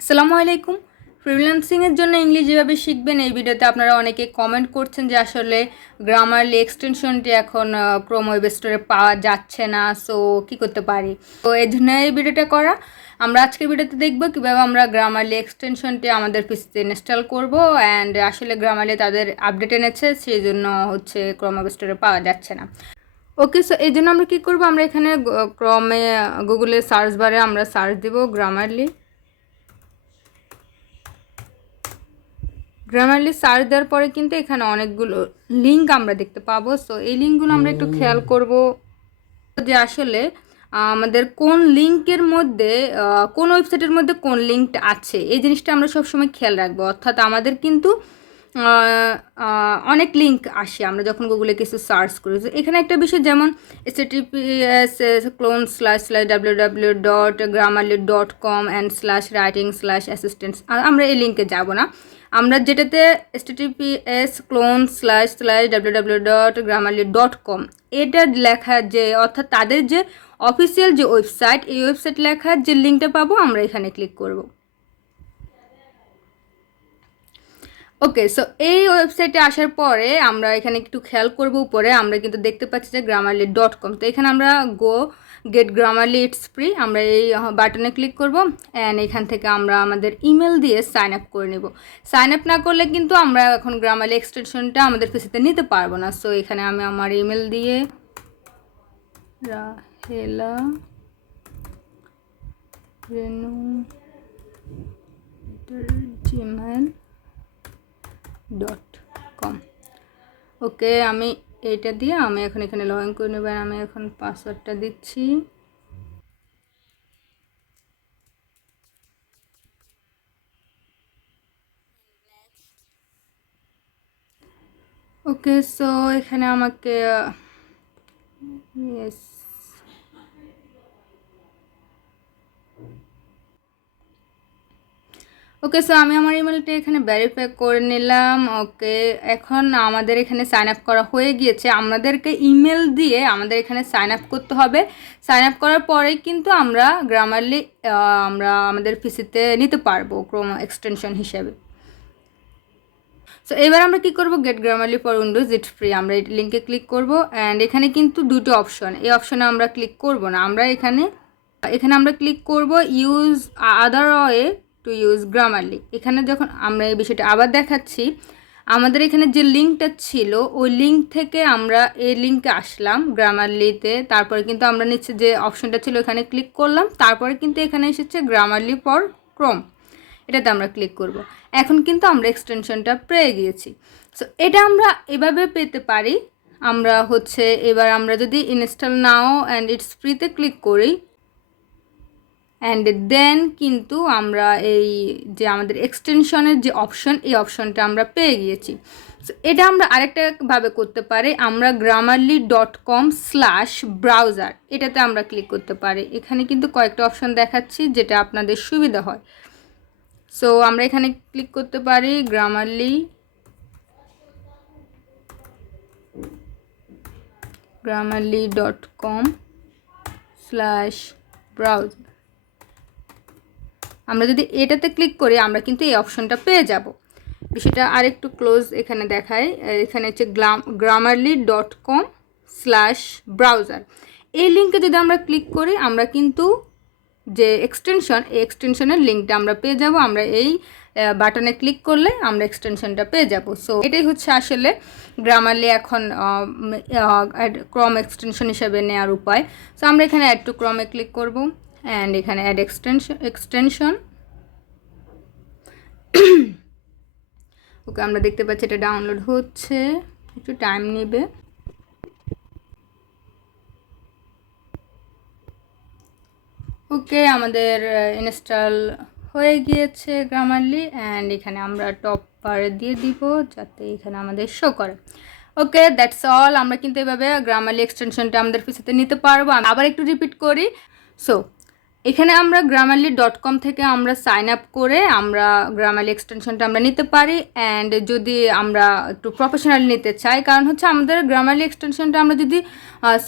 আসসালামু আলাইকুম। ফ্রিল্যান্সিংয়ের জন্য ইংলিশ যেভাবে শিখবেন এই ভিডিওতে আপনারা অনেকে কমেন্ট করছেন যে আসলে গ্রামারলি এক্সটেনশনটি এখন ক্রোম ওয়েব স্টোরে পাওয়া যাচ্ছে না, সো কী করতে পারি। তো এই জন্য এই ভিডিওটা করা। আমরা আজকের ভিডিওতে দেখব কীভাবে আমরা গ্রামারলি এক্সটেনশনটি আমাদের পিসিতে ইনস্টল করব, অ্যান্ড আসলে গ্রামারলি তাদের আপডেট এনেছে, সেই জন্য হচ্ছে ক্রোম ওয়েব স্টোরে পাওয়া যাচ্ছে না। ওকে, সো এই জন্য আমরা কী করবো, আমরা এখানে ক্রমে গুগলে সার্চ বারে আমরা সার্চ দিব গ্রামারলি সার্চ দেওয়ার পরে কিন্তু এখানে অনেকগুলো লিঙ্ক আমরা দেখতে পাবো। সো এই লিঙ্কগুলো আমরা একটু খেয়াল করব যে আসলে আমাদের কোন লিঙ্কের মধ্যে কোন ওয়েবসাইটের মধ্যে কোন লিঙ্কটা আছে, এই জিনিসটা আমরা সবসময় খেয়াল রাখবো। অর্থাৎ আমাদের কিন্তু অনেক লিঙ্ক আসে আমরা যখন গুগলে কিছু সার্চ করি। এখানে একটা বিষয় যেমন https://www.grammarly.com /writing/assistance, আমরা এই লিঙ্কে যাব না। আমরা যেটাতে https://www.grammarly.com এটা লেখা যে, অর্থাৎ তাদের যে অফিসিয়াল যে ওয়েবসাইট, এই ওয়েবসাইট লেখার যে লিঙ্কটা পাবো আমরা এখানে ক্লিক করব। ওকে, সো এই ওয়েবসাইটে আসার পরে আমরা এখানে একটু খেয়াল করব, উপরে আমরা কিন্তু দেখতে পাচ্ছি যে grammarly.com। তো এখানে আমরা গো গেট গ্রামারলি ইটস ফ্রি, আমরা এই বাটনে ক্লিক করব, অ্যান্ড এখান থেকে আমরা আমাদের ইমেল দিয়ে সাইন আপ করে নেব। সাইন আপ না করলে কিন্তু আমরা এখন গ্রামারলি এক্সটেনশনটা আমাদের পিসিতে নিতে পারবো না। সো এখানে আমি আমার ইমেল দিয়ে রাহেলা রেনু gmail.com। ওকে, আমি এইটা দিয়ে আমি এখন এখানে লগ ইন করে নেব। আমি এখন পাসওয়ার্ডটা দিচ্ছি। ওকে, সো এখানে আমাকে ইয়েস, ওকে, সো আমি আমার ইমেলটা এখানে ভেরিফাই করে নিলাম। ওকে, এখন আমাদের এখানে সাইন আপ করা হয়ে গিয়েছে। আমাদেরকে ইমেল দিয়ে আমাদের এখানে সাইন আপ করতে হবে। সাইন আপ করার পরেই কিন্তু আমরা গ্রামারলি আমরা আমাদের পিসিতে নিতে পারবো ক্রোম এক্সটেনশন হিসেবে। সো এবার আমরা কি করব, get Grammarly for Windows it free, আমরা এই লিঙ্কে ক্লিক করব। অ্যান্ড এখানে কিন্তু দুটো অপশন, এই অপশনে আমরা ক্লিক করব না, আমরা এখানে আমরা ক্লিক করব use other way to use Grammarly. এখানে যখন আমরা এই বিষয়টা আবার দেখাচ্ছি, আমাদের এখানে যে লিঙ্কটা ছিল ওই লিঙ্ক থেকে আমরা এই লিঙ্কে আসলাম গ্রামারলিতে, তারপরে কিন্তু আমরা নিচে যে অপশনটা ছিল এখানে ক্লিক করলাম, তারপরে কিন্তু এখানে এসেছে গ্রামারলি ফর ক্রোম, এটাতে আমরা ক্লিক করব। এখন কিন্তু আমরা এক্সটেনশনটা পেয়ে গিয়েছি। সো এটা আমরা এভাবে পেতে পারি। আমরা হচ্ছে এবার আমরা যদি ইনস্টল নাও অ্যান্ড ইটস ফ্রিতে ক্লিক করি, অ্যান্ড দেন কিন্তু আমরা এই যে আমাদের এক্সটেনশনের যে অপশন, এই অপশনটা আমরা পেয়ে গিয়েছি। সো এটা আমরা আরেকটাভাবে করতে পারি, আমরা grammarly.com/browser এটাতে আমরা ক্লিক করতে পারি। এখানে কিন্তু কয়েকটা অপশন দেখাচ্ছি, যেটা আপনাদের সুবিধা হয়। সো আমরা এখানে ক্লিক করতে পারি grammarly.com/browser। আমরা যদি এটাতে ক্লিক করি আমরা কিন্তু এই অপশনটা পেয়ে যাব। বিষয়টা আরেকটু ক্লোজ এখানে দেখায়, এখানে হচ্ছে grammarly.com/browser। এই লিঙ্কে যদি আমরা ক্লিক করি আমরা কিন্তু যে এক্সটেনশন, এই এক্সটেনশনের লিঙ্কটা আমরা পেয়ে যাব। আমরা এই বাটনে ক্লিক করলে আমরা এক্সটেনশনটা পেয়ে যাব। সো এটাই হচ্ছে আসলে গ্রামারলি এখন ক্রোম এক্সটেনশন হিসেবে নেওয়ার উপায়। সো আমরা এখানে অ্যাড টু ক্রোমে ক্লিক করব, অ্যান্ড এখানে অ্যাড এক্সটেনশন। ওকে, আমরা দেখতে পাচ্ছি এটা ডাউনলোড হচ্ছে, একটু টাইম নেবে। ওকে, আমাদের ইনস্টল হয়ে গিয়েছে গ্রামারলি, অ্যান্ড এখানে আমরা টপ বারে দিয়ে দিব যাতে এখানে আমাদের শো করে। ওকে, দ্যাটস অল। আমরা কিন্তু এভাবে গ্রামারলি এক্সটেনশনটা আমাদের পিসিতে নিতে পারবো। আমি আবার একটু রিপিট করি। সো এখানে আমরা grammarly.com থেকে আমরা সাইন আপ করে আমরা গ্রামারলি এক্সটেনশনটা আমরা নিতে পারি। অ্যান্ড যদি আমরা একটু প্রফেশনাল নিতে চাই, কারণ হচ্ছে আমাদের গ্রামারলি এক্সটেনশনটা আমরা যদি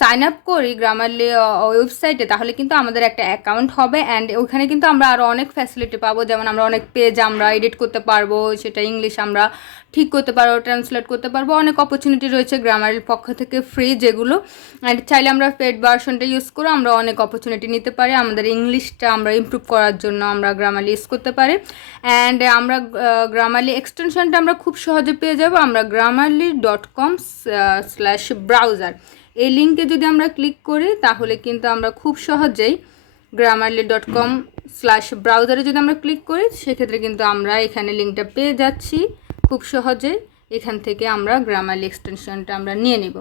সাইন আপ করি গ্রামারলি ওয়েবসাইটে, তাহলে কিন্তু আমাদের একটা অ্যাকাউন্ট হবে। অ্যান্ড ওখানে কিন্তু আমরা আরও অনেক ফ্যাসিলিটি পাবো, যেমন আমরা অনেক পেজ আমরা এডিট করতে পারবো, সেটা ইংলিশ আমরা ঠিক করতে পারবো, ট্রান্সলেট করতে পারবো। অনেক অপরচুনিটি রয়েছে গ্রামারলির পক্ষ থেকে ফ্রি, যেগুলো অ্যান্ড চাইলে আমরা পেড ভার্সনটা ইউজ করে আমরা অনেক অপরচুনিটি নিতে পারি। আমাদের ইংলিশটা আমরা ইমপ্রুভ করার জন্য আমরা গ্রামারলি ইউজ করতে পারি। অ্যান্ড আমরা গ্রামারলি এক্সটেনশনটা আমরা খুব সহজে পেয়ে যাব। আমরা grammarly.com/browser এই লিঙ্কে যদি আমরা ক্লিক করি, তাহলে কিন্তু আমরা খুব সহজেই grammarly.com/browser যদি আমরা ক্লিক করি, সেক্ষেত্রে কিন্তু আমরা এখানে লিঙ্কটা পেয়ে যাচ্ছি খুব সহজেই। এখান থেকে আমরা গ্রামারলি এক্সটেনশনটা আমরা নিয়ে নিব।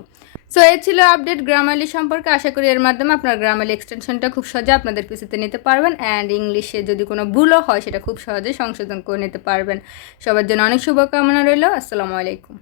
সো এই ছিল আপডেট গ্রামারলি সম্পর্কে। আশা করি এর মাধ্যমে আপনার গ্রামারলি এক্সটেনশনটা খুব সহজে আপনাদের পিসিতে নিতে পারবেন। অ্যান্ড ইংলিশে যদি কোনো ভুলও হয়, সেটা খুব সহজে সংশোধন করে নিতে পারবেন। সবার জন্য অনেক শুভকামনা রইল। আসসালামু আলাইকুম।